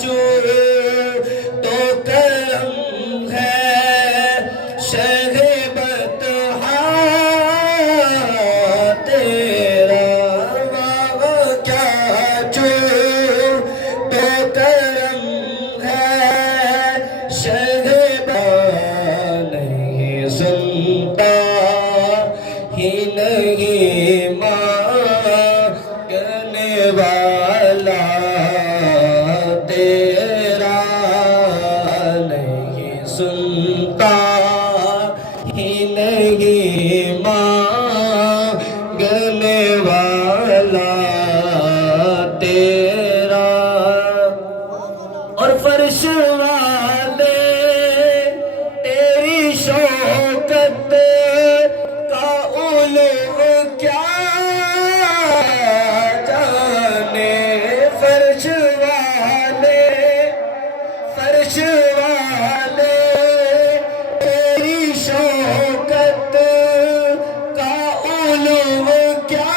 جو تو کرم ہے شہ بطحا تیرا واہ کیا جو تو کرم ہے شہ نہیں سنتا ہی نہیں مانگنے والا تیرا نہیں سنتا ہی نہیں مانگنے والا تیرا اور فرش والے تیری شوکت کا علو کیا جانے فرش والے تیری شوکت کا علو کیا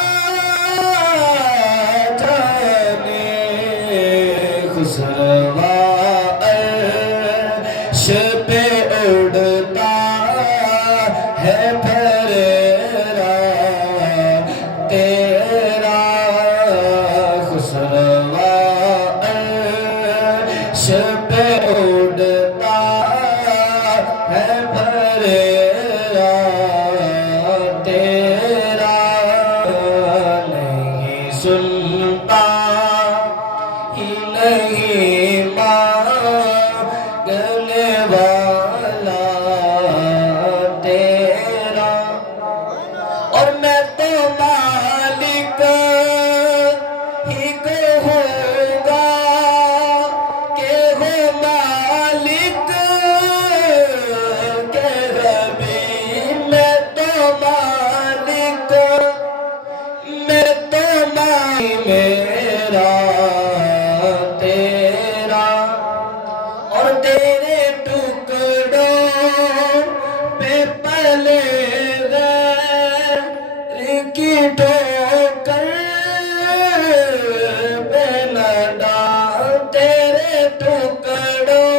جانے خسروا عرش پہ اڑتا ہے پھریرا تیرا خسروا عرش پہ اڑتا ہے پھریرا تیرا نہیں سنتا ہی نہیں مانگنے والا تیرا اور میں تو مالک ہی کہوں گا کہ ہو مالک کے ربی میں تو مالک میرا تیرا اور تیرے ٹکڑوں پہ پلے غیر کی ٹھوکر پہ نہ ڈال تیرے ٹکڑوں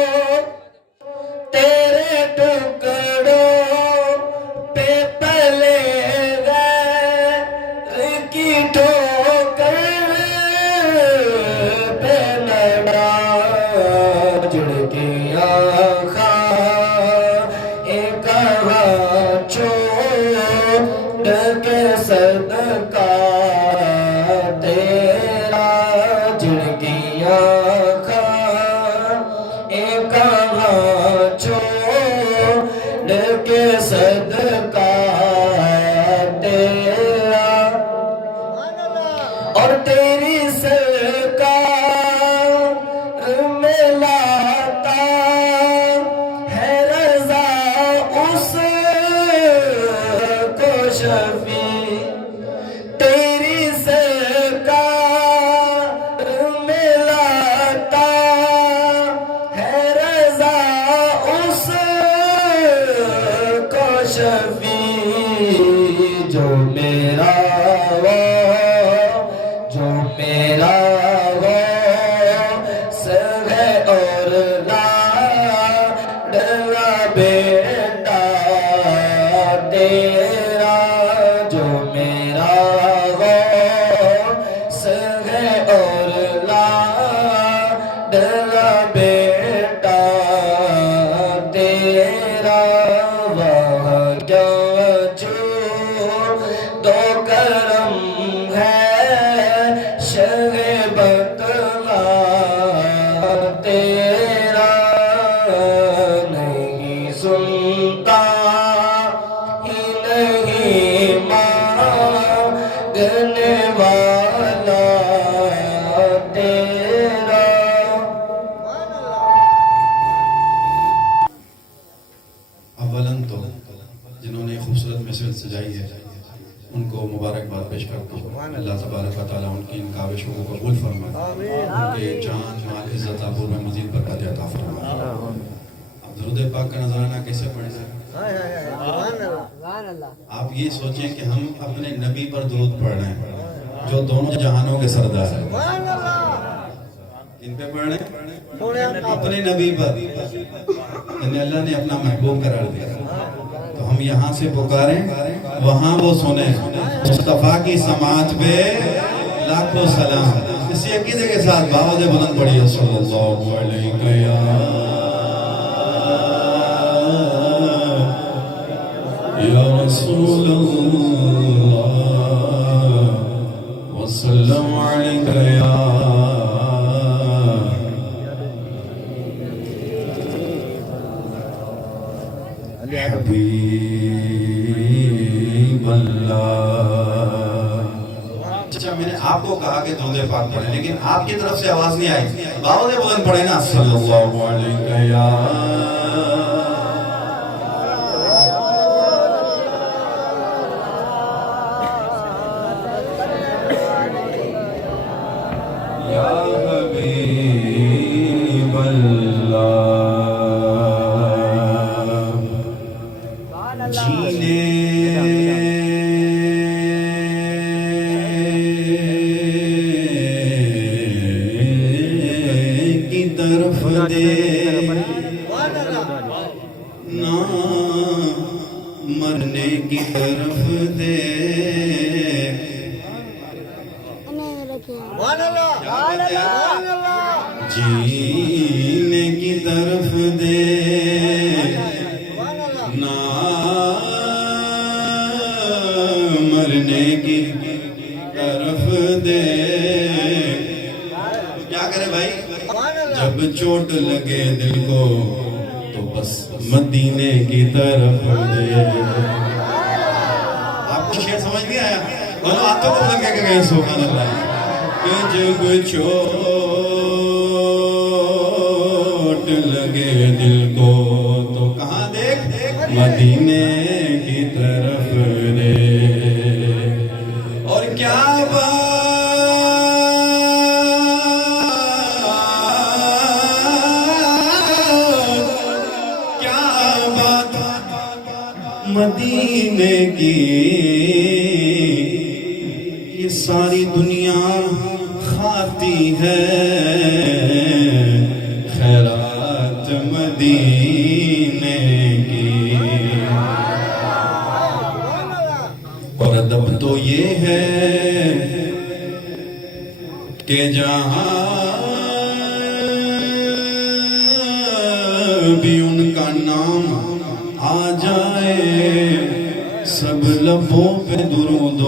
پہ پلے غیر کی ٹھوکر پہ نہ ڈال جڑ گیا کہاں چھوڑ کے صدقہ تیرا جڑ گیا کہاں چھوڑ کے صدقہ تیرا اور تیری سرکار میں لاتا ہے رضا اس کو شفیع تیری سرکار میں لاتا ہے رضا اس کو شفیع جو میرا سگے اور لاڈلا بیٹا تیرا جو میرا سگے اور لاڈلا بیٹا تیرا وہاں کیا جو تو کرم ہے شہ بطحا تیرا نہیں سنتا ہی نہیں مانگنے والا تیرا اولاً تو جنہوں نے خوبصورت محفل سجائی ہے ان کو مبارکباد پیش کرتا ہوں اللہ تبارک و تعالیٰ ان کی ان کاوشوں کو قبول فرمائے ان کے جان مال عزت آبرو میں مزید برکت عطا فرمائے اب درود پاک کا نذرانہ کیسے پڑھیں گے آپ یہ سوچیں کہ ہم اپنے نبی پر درود پڑھ رہے ہیں جو دونوں جہانوں کے سردار ہیں ان پہ پڑھ لیں اپنے نبی پر، انہیں اللہ نے اپنا محبوب قرار دیا، تو ہم یہاں سے پکاریں وہاں وہ سنیں، مصطفیٰ کی سماعت پہ لاکھوں سلام۔ اسی عقیدے کے ساتھ باوجہ بلند پڑھیے صلی اللہ علیہ یا رسول اللہ وسلم علیکہ یا حبیب اللہ۔ اچھا میں نے آپ کو کہا کہ درود پاک پڑھیں، لیکن آپ کی طرف سے آواز نہیں آئی، باوجہ بلند پڑھیں نا صلی اللہ علیہ یا حبیب اللہ۔ جینے کی طرف دے نہ مرنے کی طرف دے، جینے کی طرف دے نہ مرنے کی طرف دے۔ کیا کرے بھائی؟ جب چوٹ لگے دل کو تو بس مدینے کی طرف دے۔ آپ کو شعر سمجھ نہیں آیا؟ دونوں ہاتھوں کو لگے کہ گئے سبحان اللہ۔ کہ جب چوٹ لگے دل کو تو کہاں دیکھ؟ مدینے کی طرف دے۔ اور کیا بات مدینے کی، یہ ساری دنیا کھاتی ہے خیرات مدینے کی۔ اور ادب تو یہ ہے کہ جہاں بھی ان کا نام آ جائے سب لبوں پہ درود و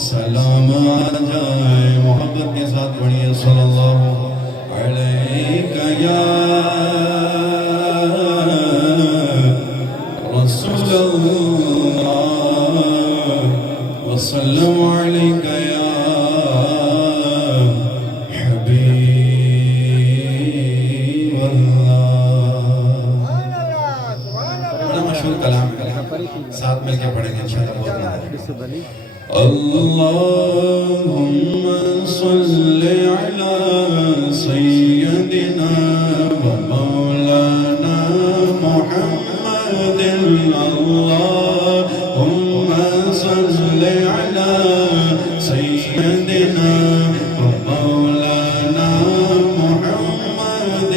سلام آ جائے۔ محبت کے ساتھ پڑھیے صلی اللہ علیہ یا رسول اللہ وسلم علیہ یا حبیب اللہ۔ بڑا مشہور کلام ساتھ مل کے پڑھیں گے انشاءاللہ۔ اللہم صلی علی سیدنا و مولانا محمد، اللہم صلی علی سیدنا و مولانا محمد،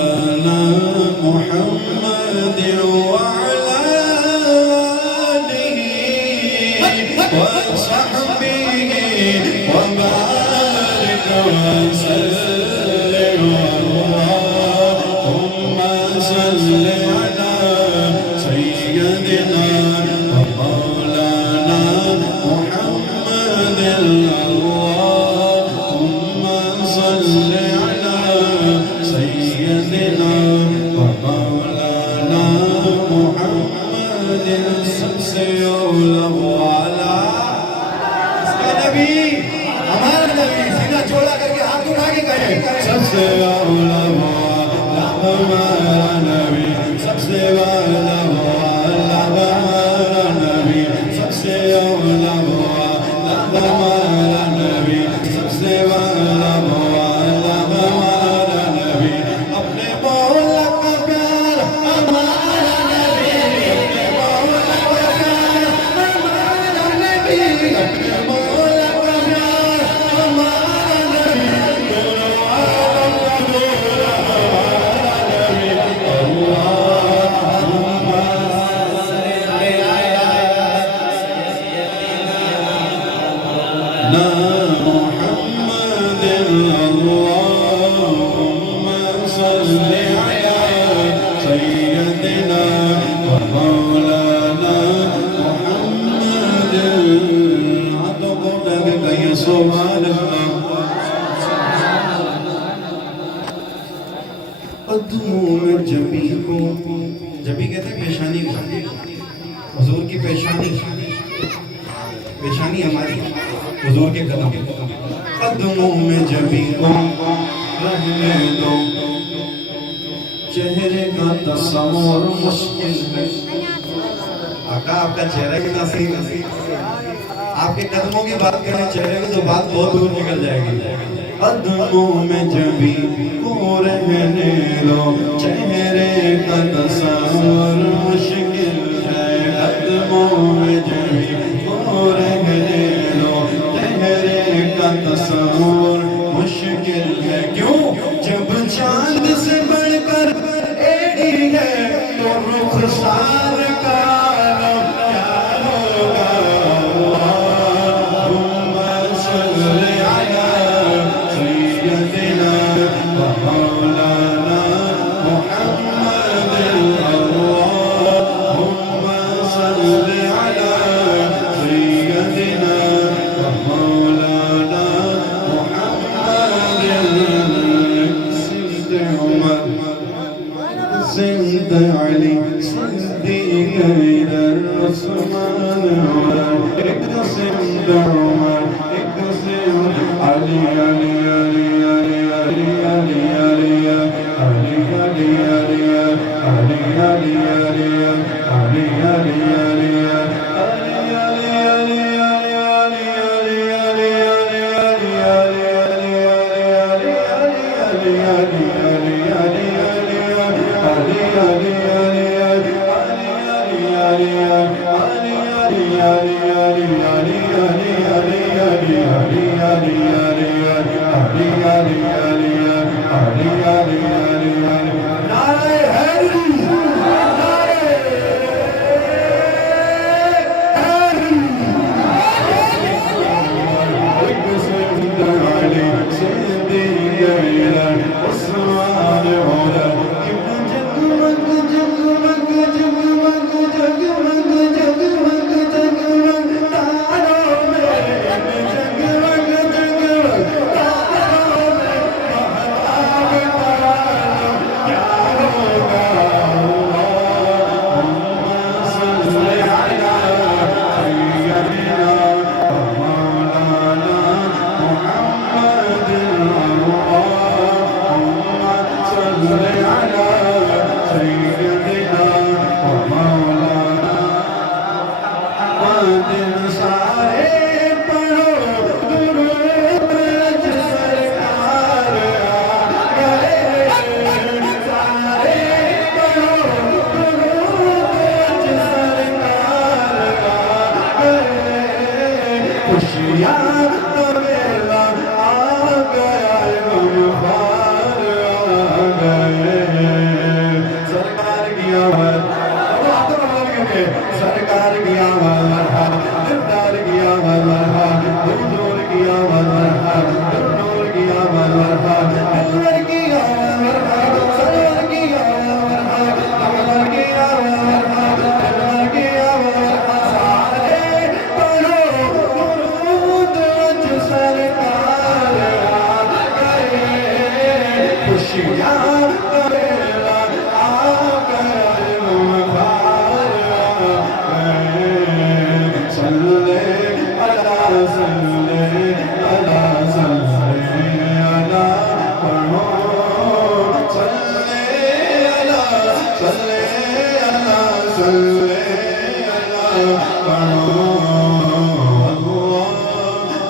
مولانا محمد وعلى آله وصحبه وبارك وسلم، اللهم صل على سيدنا ومولانا محمد، اللهم صل على سيدنا ومولانا محمد۔ سب سے اولا والا اس کا نبی، ہمارا نبی، سینہ چوڑا کر کے ہاتھ اٹھا کے کہے سب سے اولا والا ہمارا نبی، سب سے اولا والا ہمارا نبی، سب سے اولا والا ہمارا نبی سب سے والا والا ہمارا نبی اپنے مولا کا پیار ہمارا نبی اپنے مولا کا پیار ہمارا نبی اپنے مولا کا پیار ہمارا نبی دونوں عالم کا مولا ہمارا نبی محمد اللهم صل على سيدنا ومولانا محمد عطبتك يا سبحان الله قدموں میں جبی کو جبی کہتے ہیں پیشانی کو حضور کی پیشانی ہماری حضور کے قدم قدموں میں جبی کو رہنے دو چہرے کا تصور مشکل ہے آقا آپ کا چہرہ کتنا صحیح آپ کے قدموں کی بات کریں چہرے کی تو بات بہت دور نکل جائے گی قدموں میں جبی کو رہنے دو چہرے کا تصور مشکل ہے قدموں میں جبی کو رہنے دو چہرے کا تصور مشکل ہے کیوں جب چاند سے بڑھ کر ایڈی ہے تو رخسار کا عالم کیا ہوگا اللہم صل علی سیدنا ومولانا محمد اللہم صل علی سیدنا ومولانا محمد سید عمر سید علی صدیق عثمان ایک سید عمر ایک سید علی علی علی علی علی علی علی علی علی علی علی علی علی علی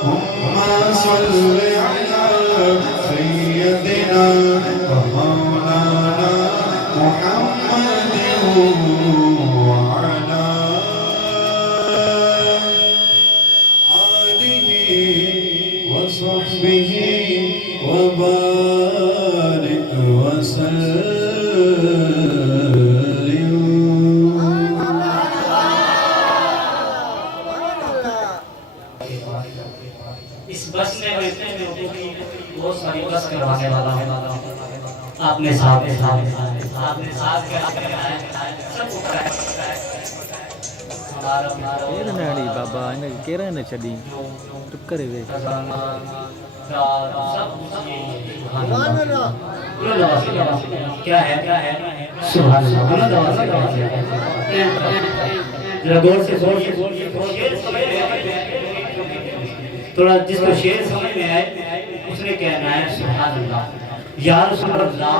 صل على سيدنا ومولانا محمد وعلى آله وصحبه وبارك وسلم. اس بس میں بہت ساری بس کروانے والا ہوں. آپ نے ساتھ کیا کرنا ہے سب کو کرائے. ನೇಡಿ ಬಾಬಾ ಇನ್ನ ಕೇರನ ಚಡಿ ತುಕ್ಕರೆ ವೆ کیا ہے سبحان اللہ. غور سے تھوڑا جس کو شعر سمجھ میں آئے اس نے کہنا ہے سبحان اللہ. یا رسول اللہ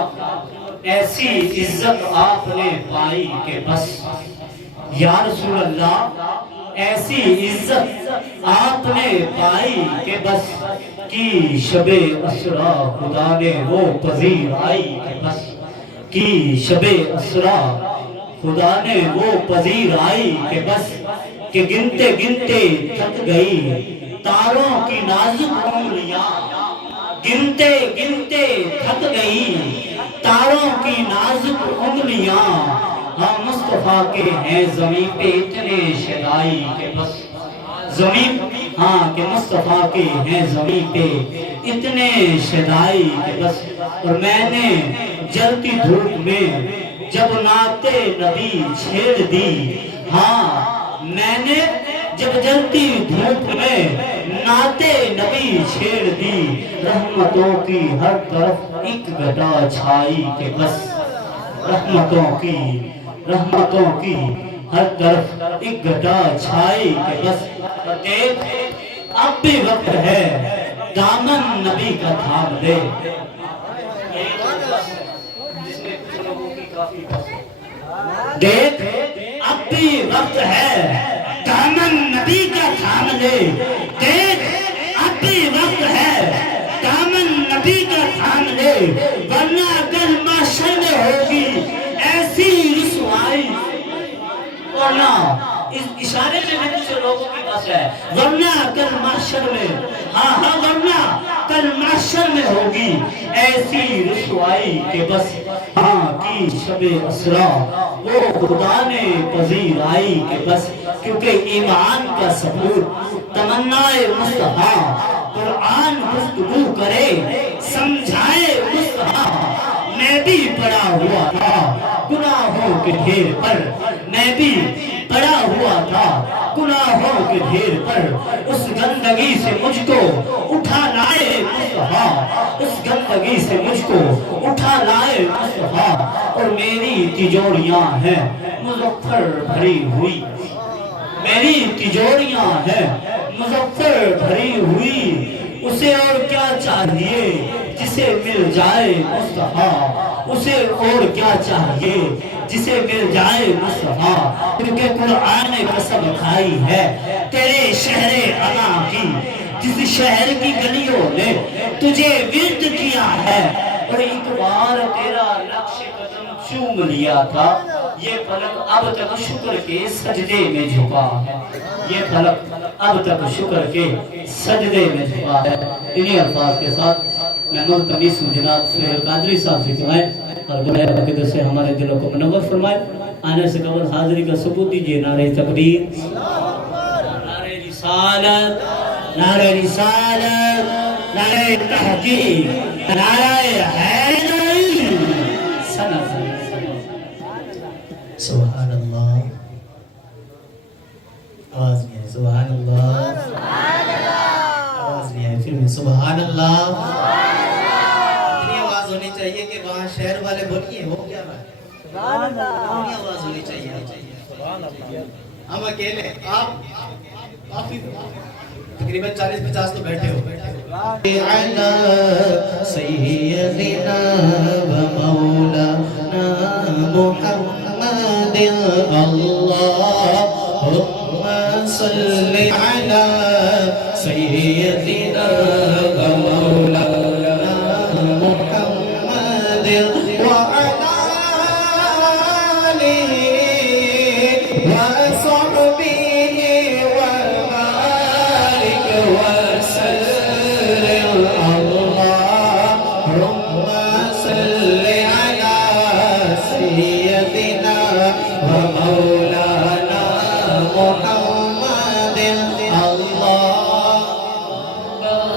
ایسی عزت آپ نے پائی کہ بس. یا رسول اللہ ایسی عزت آپ نے پائی کہ بس. کی شب اسرا خدا نے وہ پذیر آئی کہ بس. کی شب اسرا خدا نے وہ پذیر آئی کہ بس. کہ گنتے گنتے تھک گئی تاروں کی نازک انگلیاں. گنتے گنتے تھک گئی تاروں کی نازک انگلیاں. ہم مصطفیٰ کے ہیں زمین پہ اتنے شدائی کہ بس. زمین ہاں کہ مصطفیٰ کے ہیں زمین پہ اتنے شدائی کہ بس. اور میں نے جلتی دھوپ میں جب نعت نبی چھیڑ دی. ہاں میں نے جب جلتی دھوپ میں نعت نبی چھیڑ دی. رحمتوں کی ہر طرف ایک گھٹا چھائی کہ بس. رحمتوں کی ہر طرف ایک گھٹا چھائی کہ بس. دیکھ اب بھی وقت ہے دامن نبی کا تھام لے. دیکھ اب بھی وقت ہے دامن نبی کا تھام لے. دیکھ اب بھی وقت ہے دامن نبی کا تھام لے. ورنہ کل محشر میں ہوگی ایسی رسوائی. ورنہ اس اشارے میں کچھ لوگوں کی بات ہے. ورنہ کل محشر میں ورنہ کل محشر میں ہوگی ایسی رسوائی کہ بس. کی شب اسرا وہ خدا نے پذیر آئی کہ بس. کیونکہ ایمان کا ثبوت تمنا مصطفیٰ قرآن گفتگو کرے سمجھائے مصطفیٰ. میں بھی پڑا ہوا تھا گناہوں کے ڈھیر پر. میں بھی پڑا ہوا تھا گناہوں کے ڈھیر پر. اس گندگی سے مجھ کو اٹھا لائے مصطفیٰ. اس گندگی سے مجھ کو اٹھا لائے مصطفیٰ. اور میری تجوریاں ہیں مظفر بھری ہوئی. میری تجوریاں ہیں مظفر بھری ہوئی. اسے اور کیا چاہیے جسے مل جائے مصطفیٰ. اسے اور کیا چاہیے جسے مل جائے مصطفیٰ. کیونکہ قرآن نے قسم کھائی ہے تیرے شہر عنا کی. جس شہر کی گلیوں نے تجھے ورد کیا ہے. اور ایک بار تیرا نقش قدم چوم لیا تھا. یہ فلک اب تک شکر کے سجدے میں جھکا ہے. یہ فلک اب تک شکر کے سجدے میں جھکا ہے. انہی الفاظ کے ساتھ میں ملتمس ہوں جناب سہیل قادری صاحب سے دعائیں اور بغیر عقیدت سے ہمارے دلوں کو منور فرمائے. آنے سے قبل حاضری کا ثبوت دیجیے. نعرہ تکبیر، نعرہ رسالت، نعرہ رسالت، نعرہ تحقیق، نعرہ حیدری. سبحان اللہ. آواز نہیں ہے سبحان اللہ. آواز نہیں ہے پھر بھی سبحان اللہ. اتنی آواز ہونی چاہیے کہ وہاں شہر والے بولیے ہو کیا رہا ہے. اتنی آواز ہونی چاہیے. ہم اکیلے آپ کافی تقریباً 40-50 تو بیٹھے ہو. علی سیدنا و مولانا محمد اللہم صلی علی سیدنا سيدنا ومولانا محمد وعلى آله وصحبه وبارك وسلم اللهم صل على سيدنا ومولانا محمد اللهم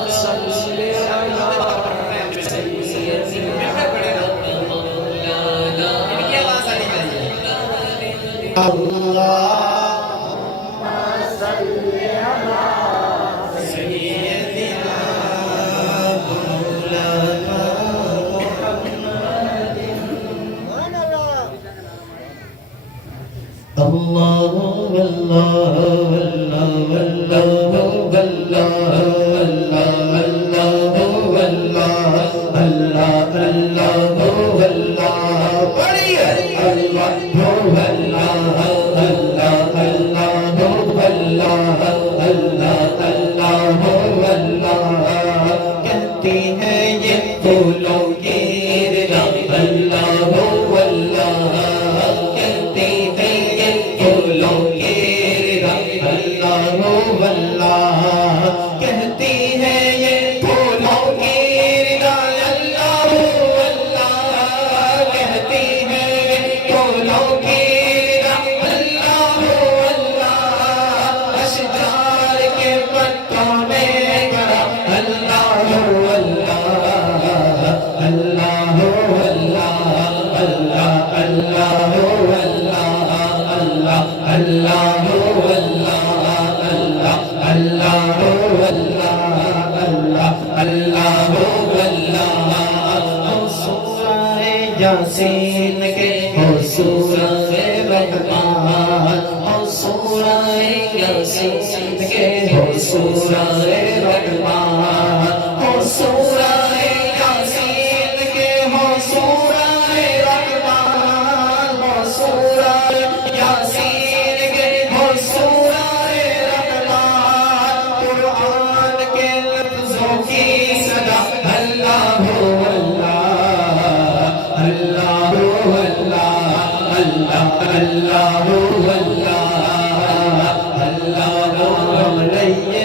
صل على الله والله والله والله والله والله الله الله والله بڑھیا اللہ والله الله الله والله الله الله والله کہتی ہے یہ پھولوں کی اللہ والله کہتی ہے یہ پھولوں کی اللہ والله کہتی ہے یہ پھولوں کی اللہ والله کہتی ہے یہ پھولوں کی اللہ والله اشجار کے پتوں میں کرا اللہ والله اللہ والله اللہ اللہ والله اللہ اللہ والله اللہ اللہ والله اللہ اللہ والله سورہ یاسین کے ہو سورہ رحمان ہو سورہ یاسین کے ہو سورہ رحمان ہو سورہ یاسین کے ہو سورہ رحمان ہو سورہ یاسین کے ہو سورہ رحمان قرآن کے لفظوں کی صدا اللہ اللہ اللہ اللہ اللہ نام لئیے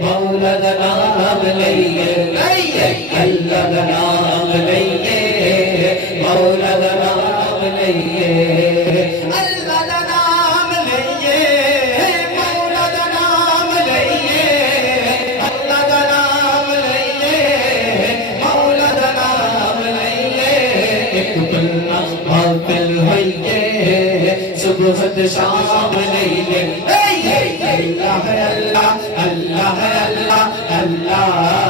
مولا نام لئیے اللہ نام لئیے مولا نام لئیے اللہ نام لئیے مولا نام لئیے اللہ نام لئیے مولا نام لئیے ایک بلنا حافظ ہوئیے صبح شام لئیے اللہ اللہ اللہ اللہ اللہ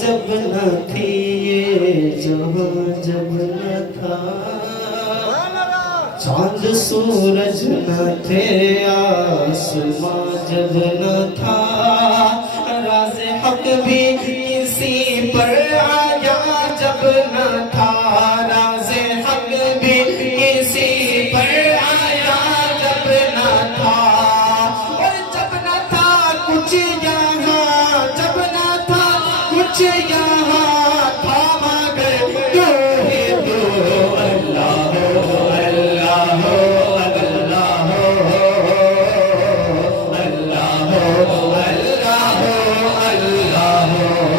جب نہ تھی یہ جہاں جب نہ تھا چاند سورج نہ تھے آسمان جب نہ تھا راز حق بھی کسی پر آیا جب نہ تھا راز حق بھی کسی پر آیا جب نہ تھا اور جب نہ تھا کچھ یہاں جب نہ تھا کچھ یہاں تھا مگر تو ہی تو اللہ اللہ اللہ اللہ اللہ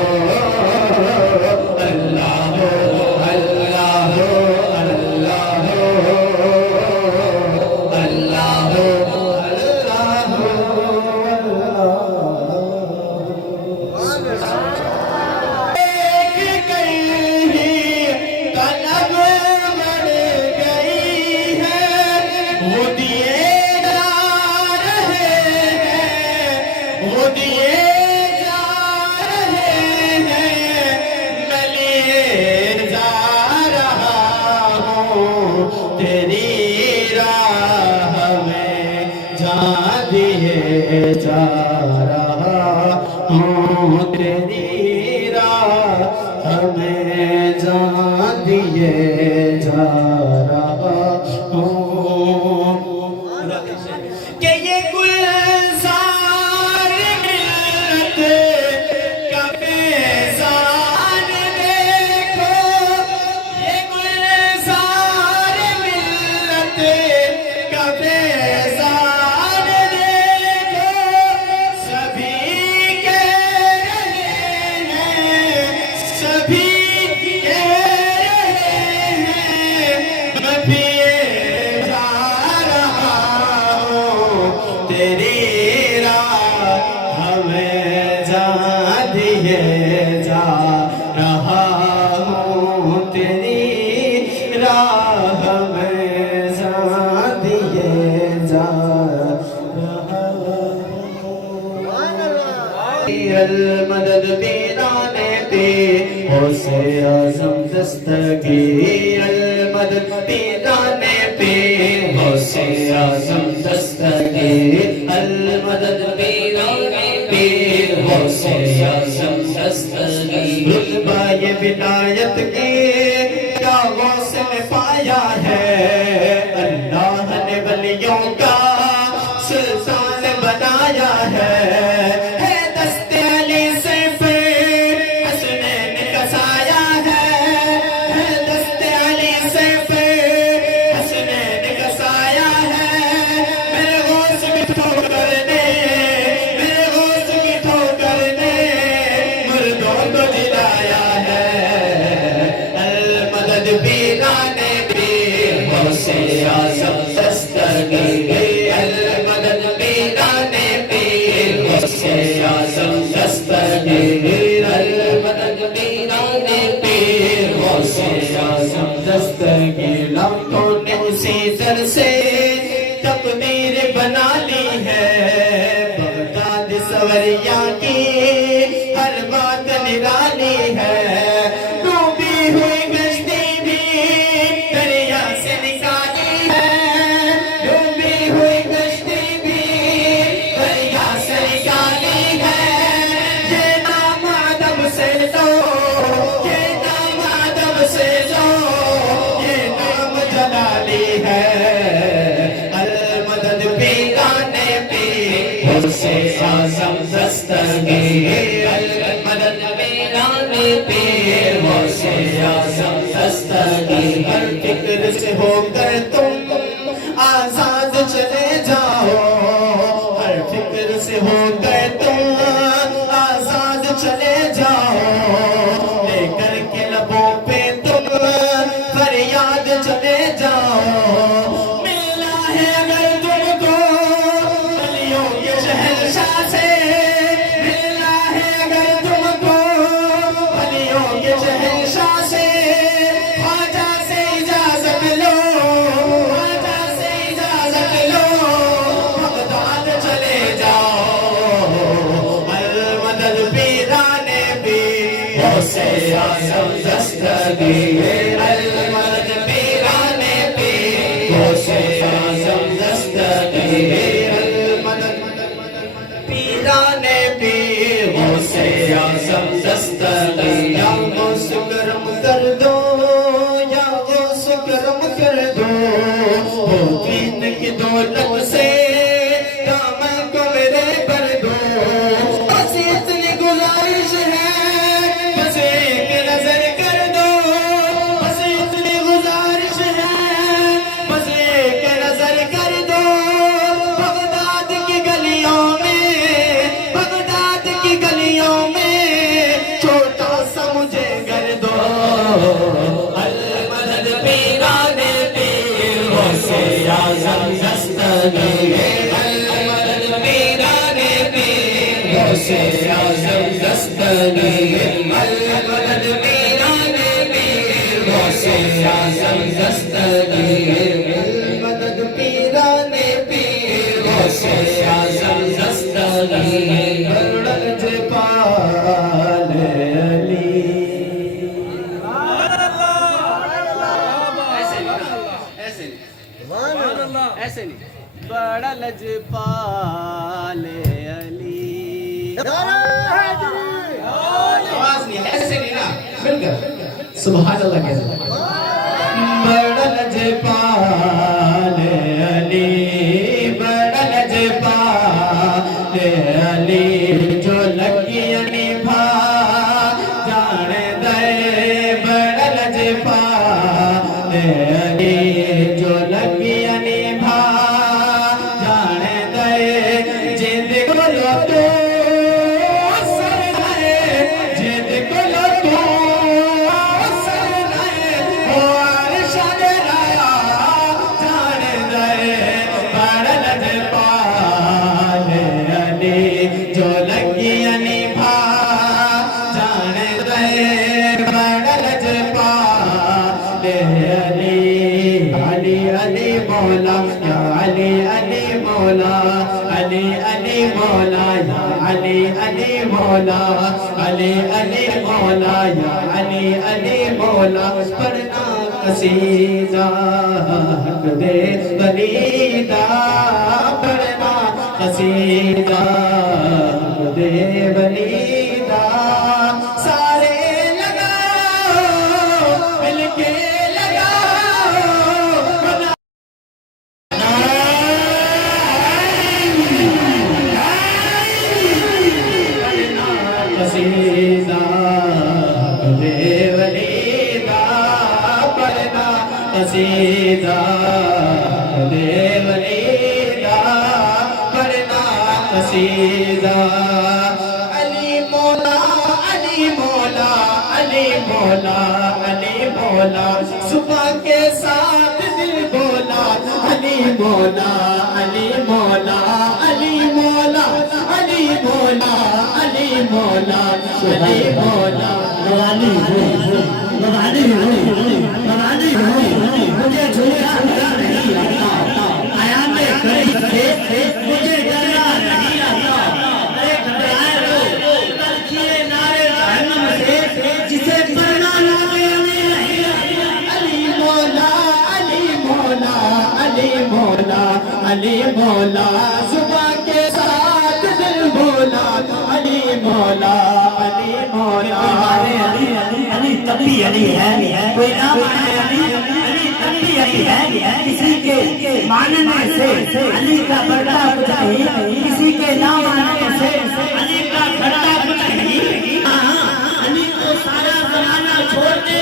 جان دیے جا رہا ہوں تیری راہ میں جان دیے جا رہا ہوں کہ یہ گلزار ملت کا فیضان دیکھو یہ گلزار ملت کا فیضان دیکھو سبھی کہہ رہے ہیں سبھی کہہ رہے ہیں میں پیے جا رہا ہوں تیری راہ ہمیں جان دیے جا رہا ہوں تیری راہ ہمیں جان دیے جا رہا ہوں المدد پیرانے پہ غوثِ اعظم دستگیر المدد پیرانے پہ غوثِ اعظم دستگیر المدد پیرانے پہ غوثِ اعظم دستگیر رتبہ یہ ولایت کے کیا غوث نے پایا ہے اللہ نے ولیوں کا سلطان بنایا ہے لمحوں نے اسی در سے تقدیر بنا لی ہے بغداد سوریا کی ہر بات نرالی ہے ڈوبی ہوئی کشتی بھی دریا سے نکالی ہے ڈوبی ہوئی کشتی بھی دریا سے نکالی ہے یہ نام آدم سے دو یہ نام آدم سے دو جلالی ہے المدد پیرانے پہ غوثِ اعظم دستگیر المدد پیرانے پہ غوثِ اعظم دستگیر ہر فکر سے ہو کر تم آزاد چلے جاؤ ہر فکر سے ہو کر تم آزاد چلے جاؤ لے کر کے لبوں پہ تم فریاد چلے جاؤ ملنا ہے اگر تم کو ولیوں کے شہنشاہ سے ملنا ہے اگر تم کو ولیوں کے شہنشاہ سے خواجہ سے اجازت لو خواجہ سے اجازت لو بغداد چلے جاؤ المدد پیرانے بھی غوثِ اعظم دستگیر المدد پیرانے پہ غوثِ اعظم دستگیر المدد پیرانے پہ غوثِ اعظم دستگیر یا غوث کرم کر دو یا غوث کرم کر دو ہو دین کی دولت سے دامن کو میرے بھر دو بس اتنی گزارش ہے بس ایک نظر کر دو بس اتنی گزارش ہے بس ایک نظر کر دو بغداد کی گلیوں میں بغداد کی گلیوں میں چھوٹا سا مجھے گھر دو المدد پیرانے پہ غوثِ اعظم دستگیر المدد پیرانے پہ غوثِ اعظم دستگیر المدد پیرانے پہ غوثِ اعظم دستگیر المدد پیرانے پہ غوثِ اعظم دستگیر برج پال علی ایسے نہیں بڑا لجپالے علی آواز نہیں ہے ایسے نہیں نا مل کر سبحان اللہ کہہ رہے بڑا لجپالے علی بڑا لجپالے علی جو لگیا نبھا جان دے بڑا لجپالے علی جو لگیا نبھا جان دے جند کو لو تو سر ہے جند کو لو تو سر ہے اور شاد رایا جان دے بڑا لجپالے علی جو لگیا نبھا جان دے بڑا لجپالے علی علی علی مولا یا علی علی مولا علی علی مولا یا علی علی مولا علی علی مولا یا علی علی مولا پڑھنا قصیدہ حق دے ولیدہ پڑھنا قصیدہ حق دے ولیدہ سارے لگاؤ مل کے قصیدہ دے ولیدہ پڑھنا قصیدہ دے ولیدہ پڑھنا قصیدہ علی مولا علی مولا علی مولا علی مولا صبح کے ساتھ دل بولا علی مولا علی مولا علی مولا علی مولا علی مولا علی مولا مجھے جھوٹا نہیں آتا آیات قریب سے مجھے ڈرنا نہیں آتا ارے گھبرائے ہو تلخیے نارے جہنم سے جسے پڑھنا نہیں علی مولا علی مولا علی مولا علی مولا صبح کے ساتھ دل بولا علی مولا علی مولا علی تبھی علی ہے کوئی نام ہے علی تبھی علی ہے کسی کے ماننے سے علی کا بڑا کچھ نہیں کسی کے نام آنے سے علی کا بڑا کچھ نہیں علی کو سارا زمانہ چھوڑ دے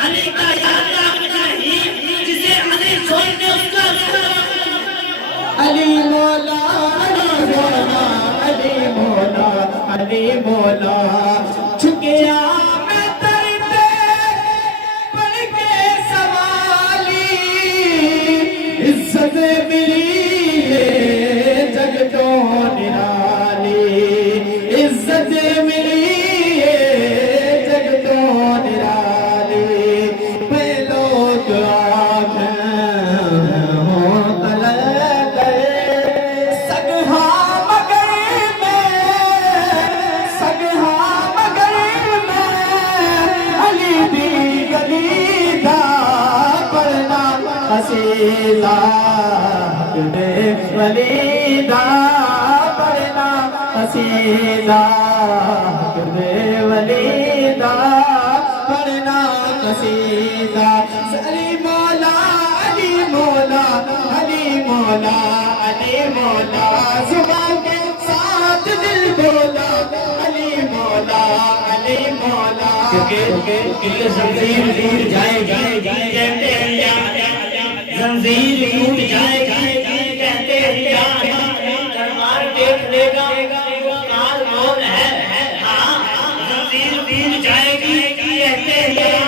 علی کا یادہ کچھ نہیں جسے علی چھوڑ دے اس کا علی مولا علی مولا علی مولا علی مولا چھکیا میں در پہ پڑھ کے سوالی عزت ملی ہے جگ تو نرالی عزت ملی ہے جگ تو نرالی پہلو دعا میں ہوں طلب سگہا مگر میں علی دی گلی دا پڑھنا قصیدہ حق دے ولیدہ پڑھنا قصیدہ حق دے ولیدہ پڑھنا قصیدہ علی مولا علی مولا علی مولا علی مولا صبح کے ساتھ دل بولا علی مولا علی مولا کیونکہ زنجیر ٹوٹ جائے گی کہتے ہیں زنجیر ٹوٹ جائے گی کہتے ہیں دربار دیکھ لے گا کال کون ہے زنجیر ٹوٹ جائے گی کہتے ہیں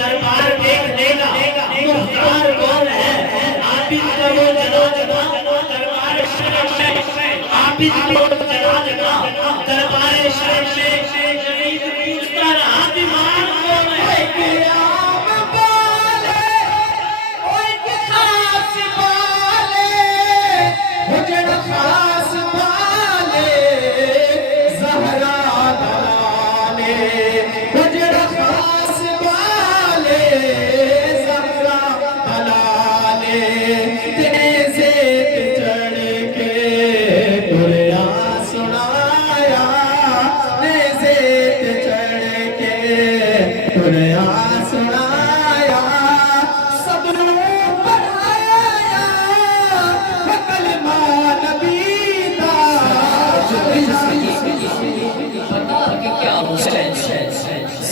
دربار دیکھ لے گا مختار کون ہے عابد کرو جنا دربار شریف عابد کرو جنا دربار شریف شریف پوچھتا رہا دیوان کون ہے قیام والے اوئے کے خاص والے حجر خاص والے زہرا دلالے حجر خاص والے زہرا دلالے تیرے سے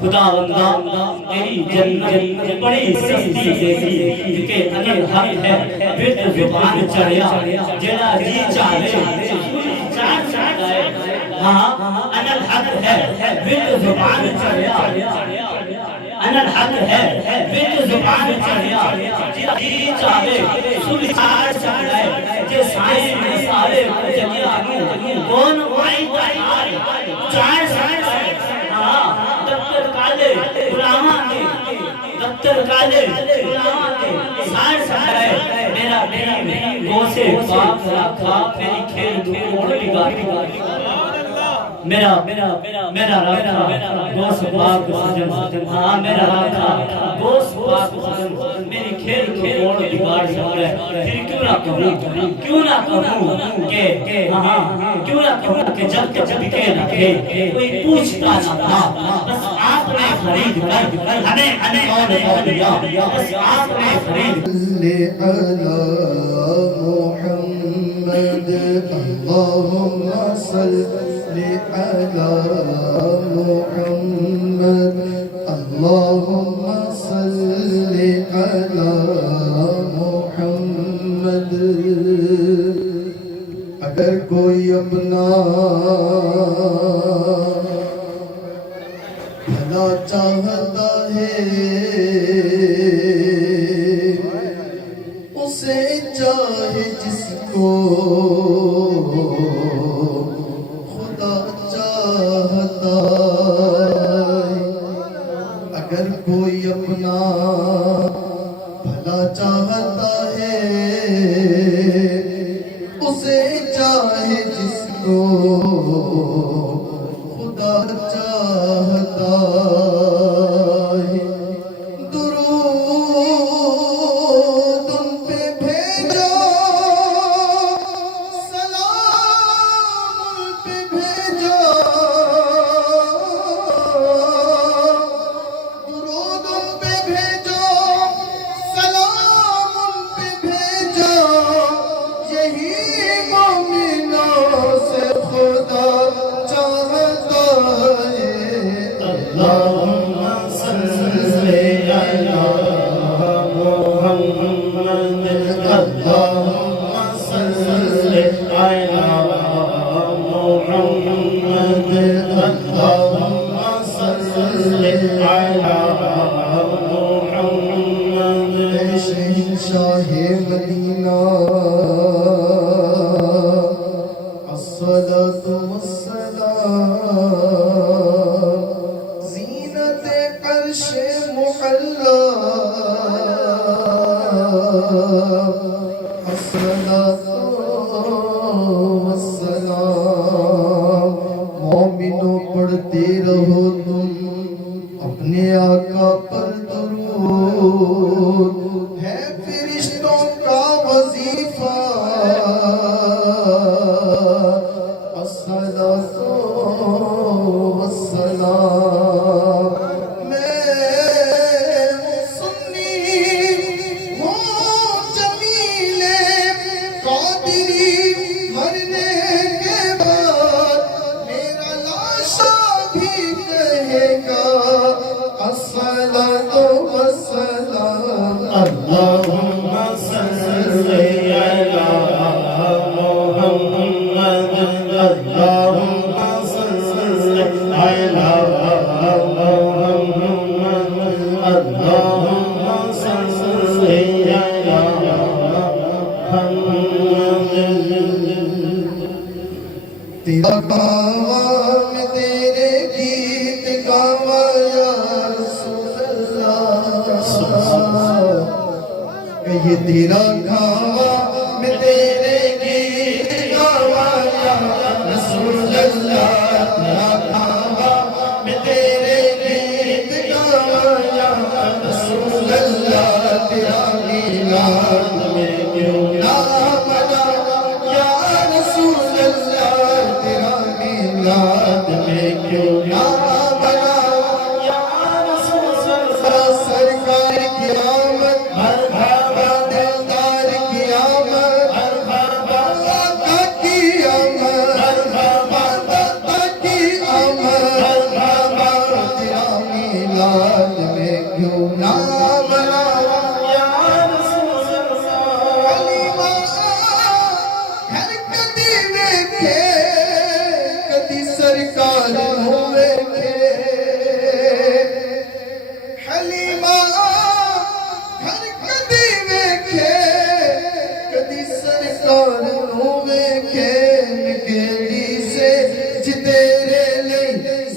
خداوندا تیری جنت بڑی سستی دیکھی کہ اگر حق ہے پھر زبان چڑھیا جڑا جی چاہے چاہ سکتا ہے ہاں اگر حق ہے پھر زبان چڑھیا اگر حق ہے پھر زبان چڑھیا جڑا جی چاہے سن سکتا ہے کہ سائیں میں سارے جگہ کون آئی چاہ سکتا ہے دفتر کالے غلامہ کے دفتر کالے غلامہ کے سار سکتا ہے میرا میری گوسے پاک رکھا میری کھیل دھوڑ بگاڑی میرا رکھا گوس پاک سجن ہاں میرا رکھا گوس پاک سجن میری کھیل دھوڑ بگاڑ سکتا ہے پھر کیوں نہ کہوں کہ ہاں کیوں نہ کہوں کہ جب کے رکھے کوئی پوچھتا نہ تھا بس آپ نے خرید کر ہمیں اور دیا بس آپ نے خرید محمد اللهم صل على محمد اللهم صل على محمد اگر کوئی اپنا بھلا چاہتا ہے اسے چاہے جس کو خدا چاہتا ہے اگر کوئی اپنا بھلا چاہتا ہے اسے چاہے جس کو خدا چاہتا ہے شاہ مدینہ الصلاة والسلام زینت عرش محلا الصلاة والسلام مومنوں پڑھتے رہو تم اپنے آقا پر درود ہے فرشتوں کا وظیفہ الصلاۃ والسلام میں سنی ہوں جمیل قادری مرنے کے بعد میرا لاشا بھی کہے گا الصلاۃ والسلام اللهم صل على محمد اللهم صل على محمد اللهم صل على محمد تیرا کام تیرے گیت گاوا یا رسول اللہ یہ تیرا کھاوا میں تیرے گیت گاوا یا رسول اللہ تیرا کھاوا میں تیرے گیت گاوا یا رسول اللہ تیرا میلاد میں کیوں نہ منا یا رسول اللہ تیرا میلاد میں کیوں نہ منا یا رسول اللہ سرکار کی آمد مرحبا دلدار کی آمد مرحبا آقا کی آمد مرحبا دادا کی آمد مرحبا تیرا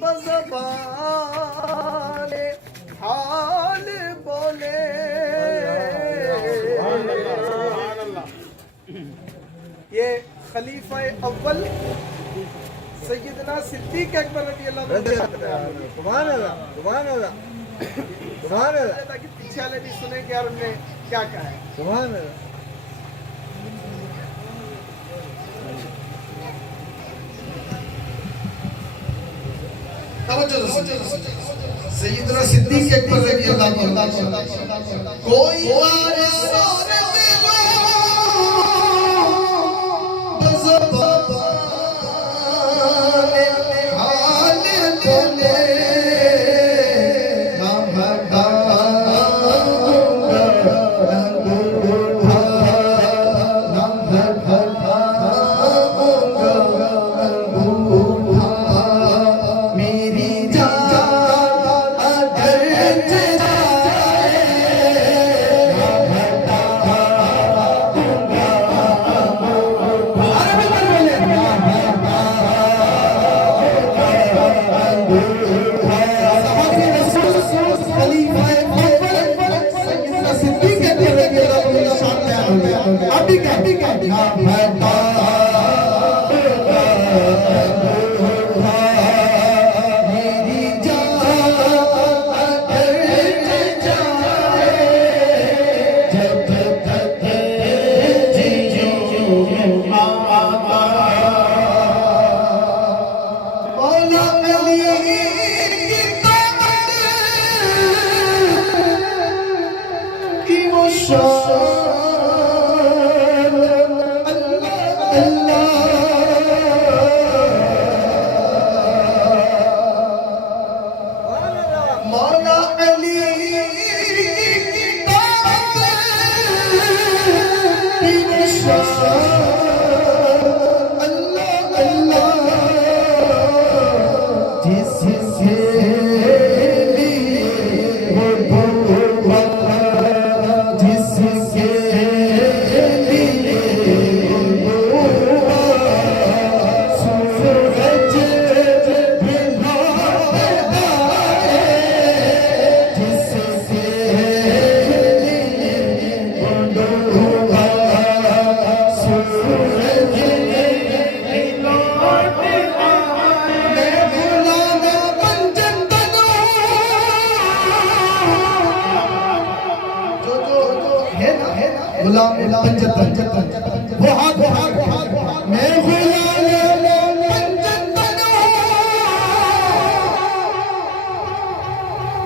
بزبان حال بولے یہ خلیفہ اول سیدنا صدیق اکبر رضی اللہ عنہ سبحان اللہ سبحان اللہ سبحان اللہ تاکہ پیچھے والے بھی سنیں کہ یار ہم نے کیا کہا ہے. سبحان اللہ سیدنا صدیق اکبر رضی اللہ عنہ کوئی وارث نے حال بولے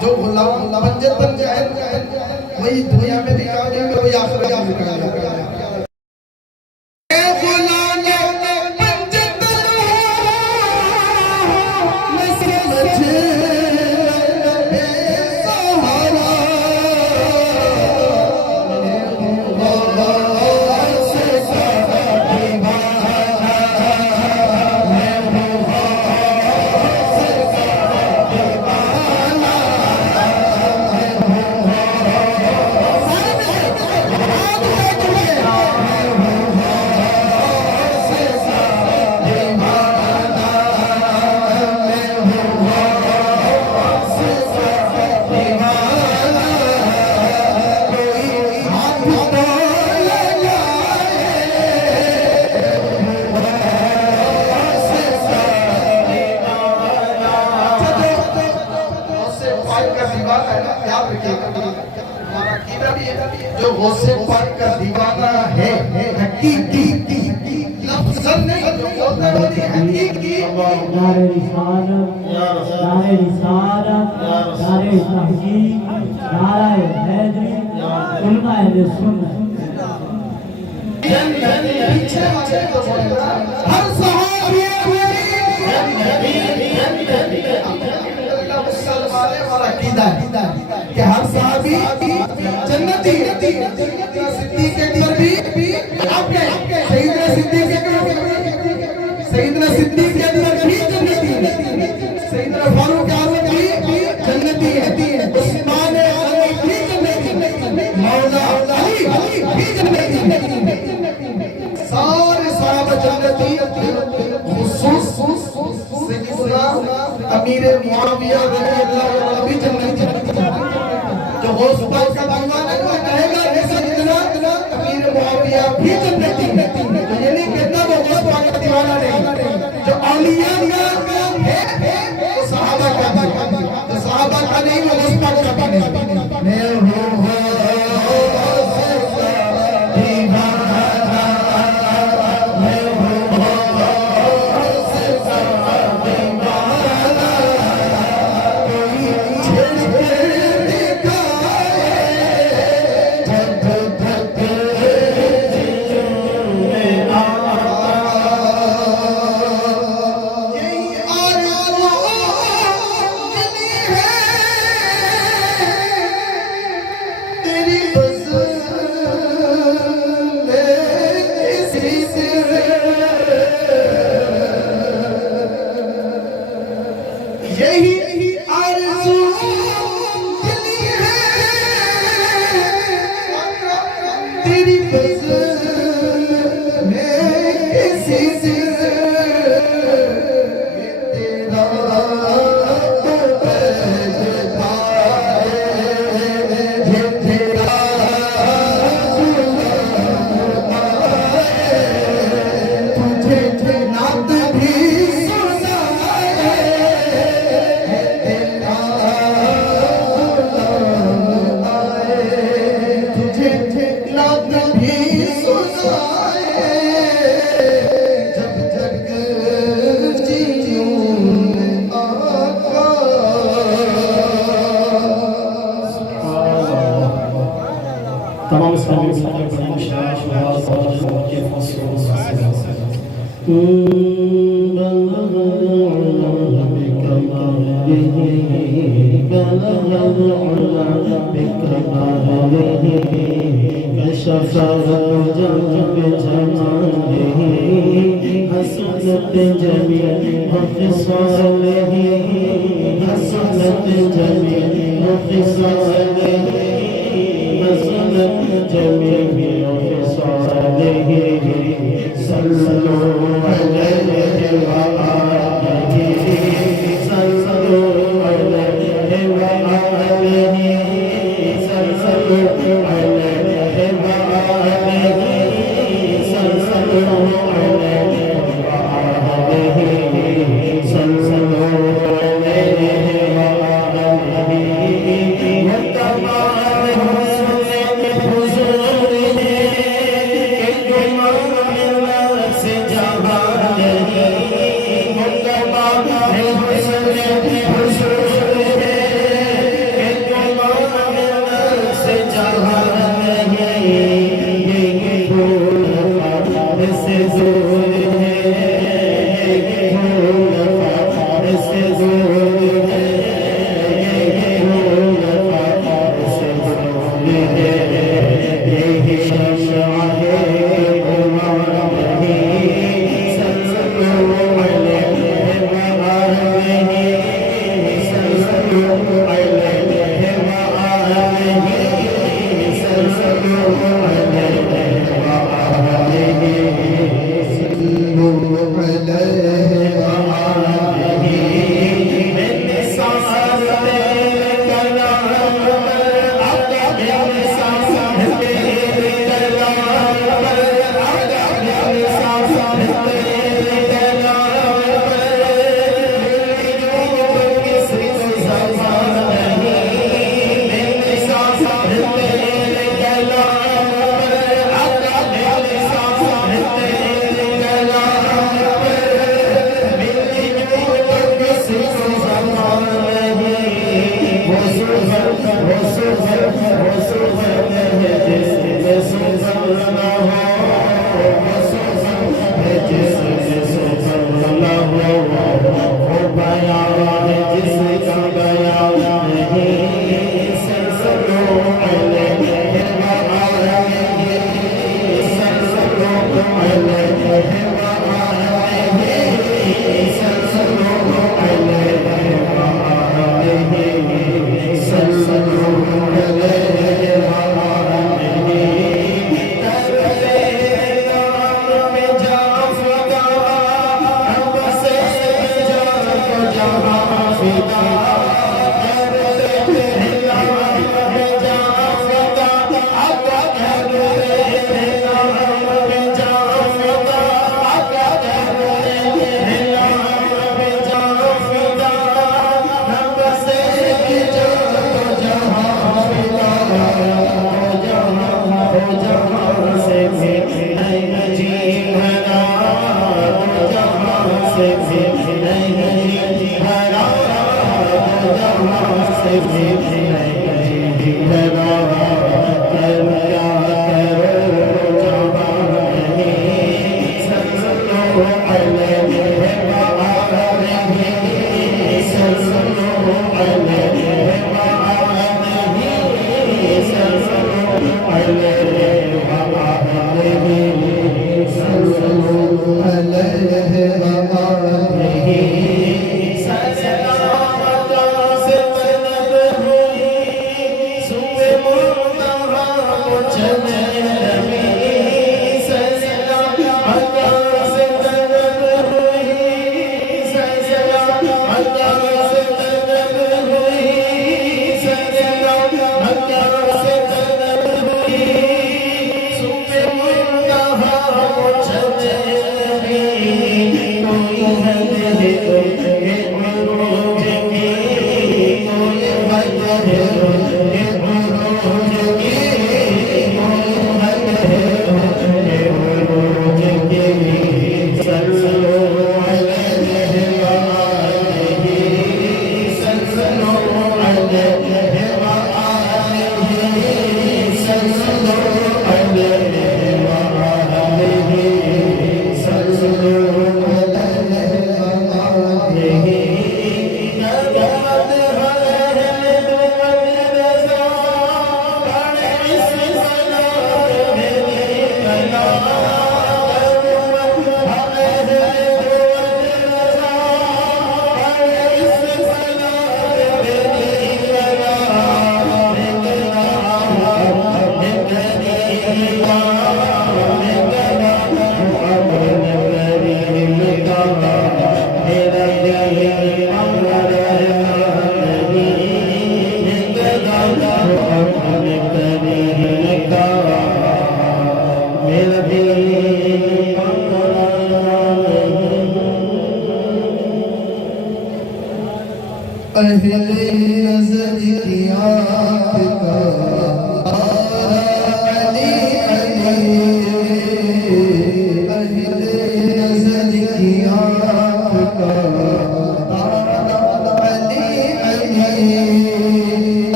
جو غلام پنجت بن جائے وہی دنیا میں بھی کامیاب ہے وہی آخرت میں بھی کامیاب ہے. جو غوث پاک کا دیوانہ ہے حقیقی لفظ نہیں حقیقی نعرہ رسالت نعرہ تحقیق نعرہ حیدری علماء اہل سنت ہر صحابی کہ ہر صحابی جنتی صدیق اکبر بھی سیدنا صدیق اکبر بھی جنتی سیدنا فاروق اعظم بھی جنتی عثمان غنی بھی جنتی مولا علی بھی جنتی سارے صحابہ جنتی خصوص سیدنا غوث پاک کا دیوانہ جو کہے گا کہ سیدنا امیر معاویہ بھی جنتی ہے، تو یہ نہیں کہتا وہ غوث پاک کا دیوانہ نہیں، جو اولیاء ہے وہ صحابہ کا دیوانہ، جو صحابہ کا نہیں وہ غوث پاک کا دیوانہ۔ تمام اسلامی صلو علیہ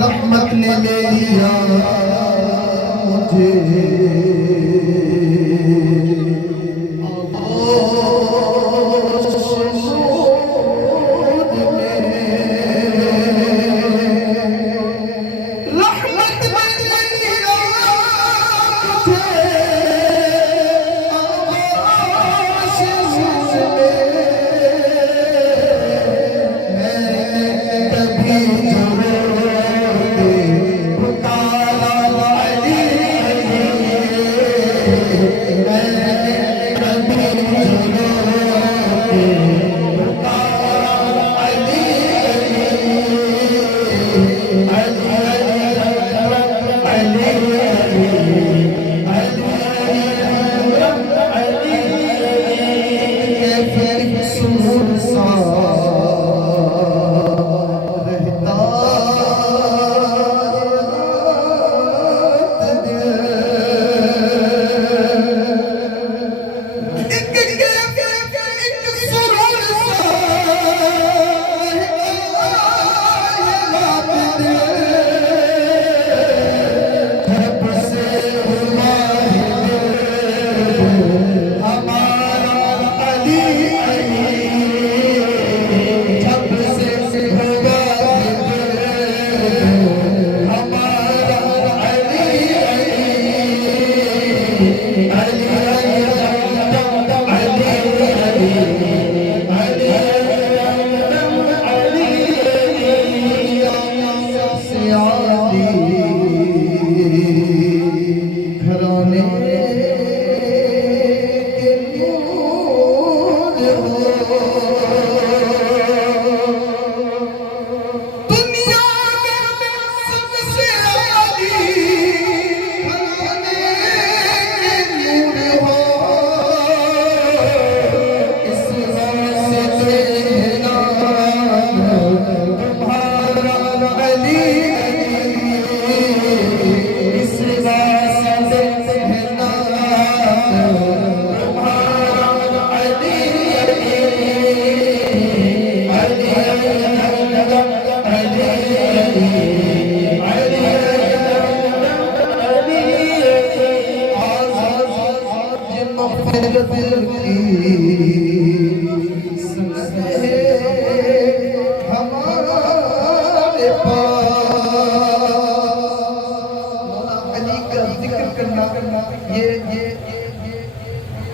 رحمت نے لے لیا مجھے میں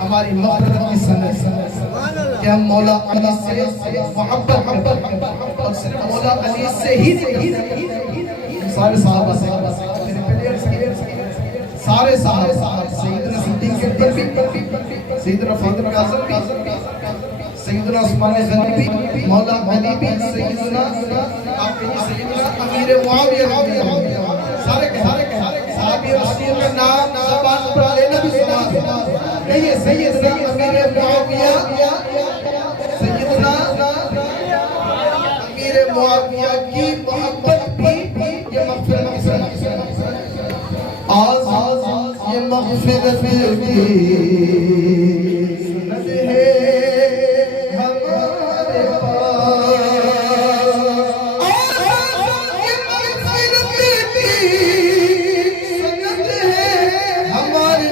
ہماری مغفرت کی سند کہ ہم مولا علی سے محبت اور صرف مولا علی سے ہی سارے صحابہ سارے سیدنا صدیق اکبر بھی سیدنا فاطمہ اعظم بھی سیدنا عثمان غنی بھی مولا علی بھی سیدنا امیر معاویہ سارے صحابی رسول کا نام زبان پر لینا بھی سنا کہیے سیدنا امیر معاویہ سیدنا امیر معاویہ کی محبت بھی یہ مغفرت کی سند آز یہ مغفرت کی سند ہے ہمارے پاس یہ مغفرت کی سند ہے ہمارے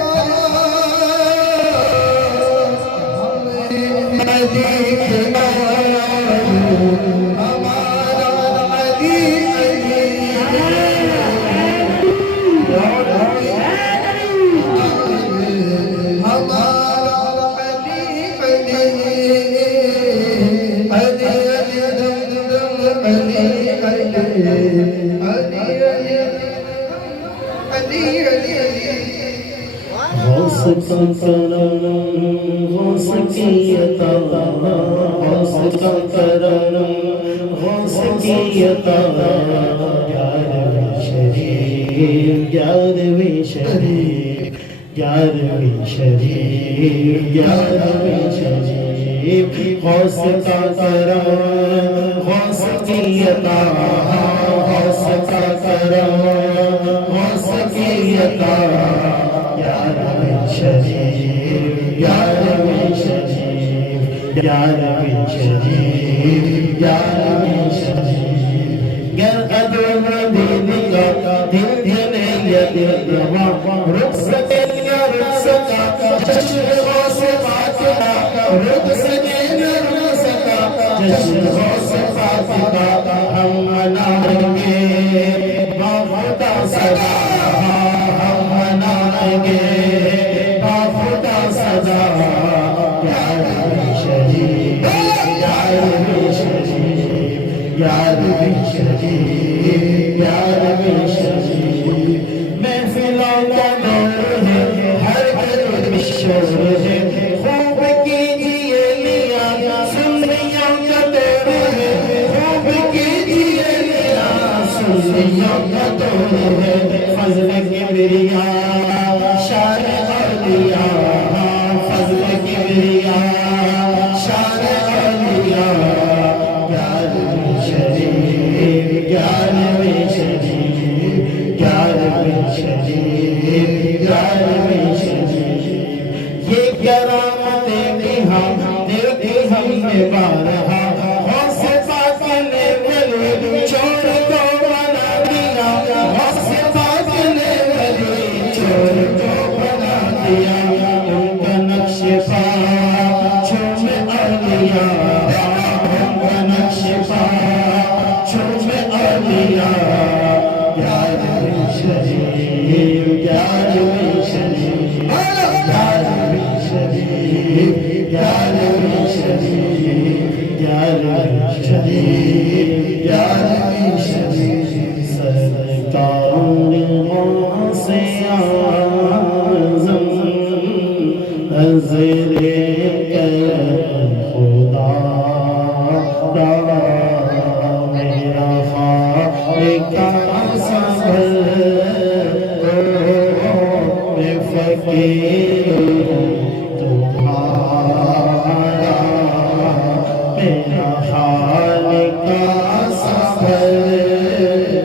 میرا حال کا سفر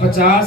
50